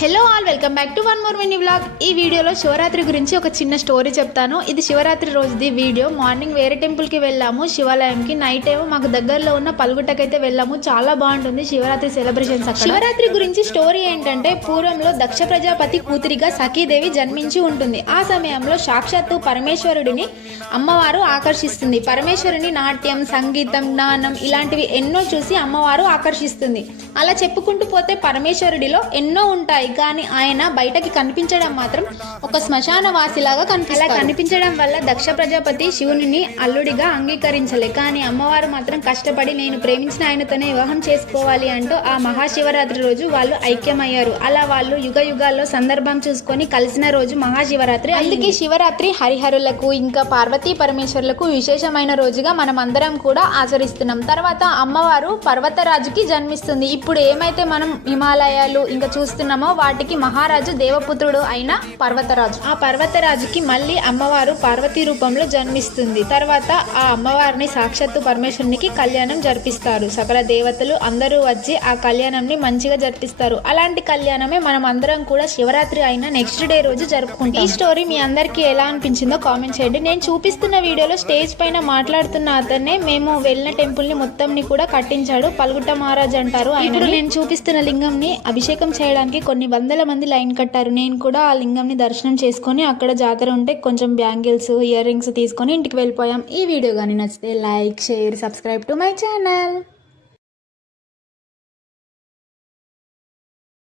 Hello all welcome back to one more mini vlog. ఈ వీడియోలో శివరాత్రి గురించి ఒక చిన్న స్టోరీ చెప్తాను. ఇది శివరాత్రి రోజుది వీడియో. మార్నింగ్ వేరే టెంపుల్కి వెళ్ళాము, శివాలయంకి. నైట్ ఏమో మాకు దగ్గరలో ఉన్న పల్గుట్టకైతే వెళ్ళాము. చాలా బాగుంటుంది శివరాత్రి సెలబ్రేషన్స్. శివరాత్రి గురించి స్టోరీ ఏంటంటే, పూర్వంలో దక్ష ప్రజాపతి కూతురిగా సఖీదేవి జన్మించి ఉంటుంది. ఆ సమయంలో సాక్షాత్తు పరమేశ్వరుడిని అమ్మవారు ఆకర్షిస్తుంది. పరమేశ్వరుని నాట్యం, సంగీతం, జ్ఞానం ఇలాంటివి ఎన్నో చూసి అమ్మవారు ఆకర్షిస్తుంది. అలా చెప్పుకుంటూ పోతే పరమేశ్వరుడిలో ఎన్నో ఉంటాయి, కానీ ఆయన బయటకి కనిపించడం మాత్రం ఒక శ్మశాన వాసిలాగా కనిపించడం వల్ల దక్ష ప్రజాపతి శివుని అల్లుడిగా అంగీకరించలే. కానీ అమ్మవారు మాత్రం కష్టపడి నేను ప్రేమించిన ఆయనతోనే వివాహం చేసుకోవాలి అంటూ ఆ మహాశివరాత్రి రోజు వాళ్ళు ఐక్యమయ్యారు. అలా వాళ్ళు యుగ యుగాల్లో సందర్భం చూసుకొని కలిసిన రోజు మహాశివరాత్రి. అందుకే శివరాత్రి హరిహరులకు ఇంకా పార్వతీ పరమేశ్వరులకు విశేషమైన రోజుగా మనం అందరం కూడా ఆచరిస్తున్నాం. తర్వాత అమ్మవారు పర్వతరాజుకి జన్మిస్తుంది. ఇప్పుడు ఏమైతే మనం హిమాలయాలు ఇంకా చూస్తున్నామో వాటికి మహారాజు దేవపుత్రుడు అయిన పర్వతరాజు. ఆ పర్వతరాజుకి మళ్ళీ అమ్మవారు పార్వతీ రూపంలో జన్మిస్తుంది. తర్వాత ఆ అమ్మవారిని సాక్షాత్తు పరమేశ్వరునికి కళ్యాణం జరిపిస్తారు. సకల దేవతలు అందరూ వచ్చి ఆ కళ్యాణంని మంచిగా జరిపిస్తారు. అలాంటి కళ్యాణమే మనం అందరం కూడా శివరాత్రి అయిన నెక్స్ట్ డే రోజు జరుపుకుంటాం. ఈ స్టోరీ మీ అందరికీ ఎలా అనిపించిందో కామెంట్ చేయండి. నేను చూపిస్తున్న వీడియోలో స్టేజ్ పైన మాట్లాడుతున్న అతనే మేము వెళ్ళిన టెంపుల్ ని మొత్తంని కూడా కట్టించాడు. పల్గుట్ట మహారాజ్ అంటారు. ఆయన నేను చూపిస్తున్న లింగంని అభిషేకం చేయడానికి కొన్ని వందల మంది లైన్ కట్టారు. నేను కూడా ఆ లింగంని దర్శనం చేసుకొని అక్కడ జాతర ఉంటే కొంచెం బ్యాంగిల్స్, ఇయర్ రింగ్స్ తీసుకొని ఇంటికి వెళ్ళిపోయాం. ఈ వీడియో కానీ నచ్చితే like, share, subscribe to my channel.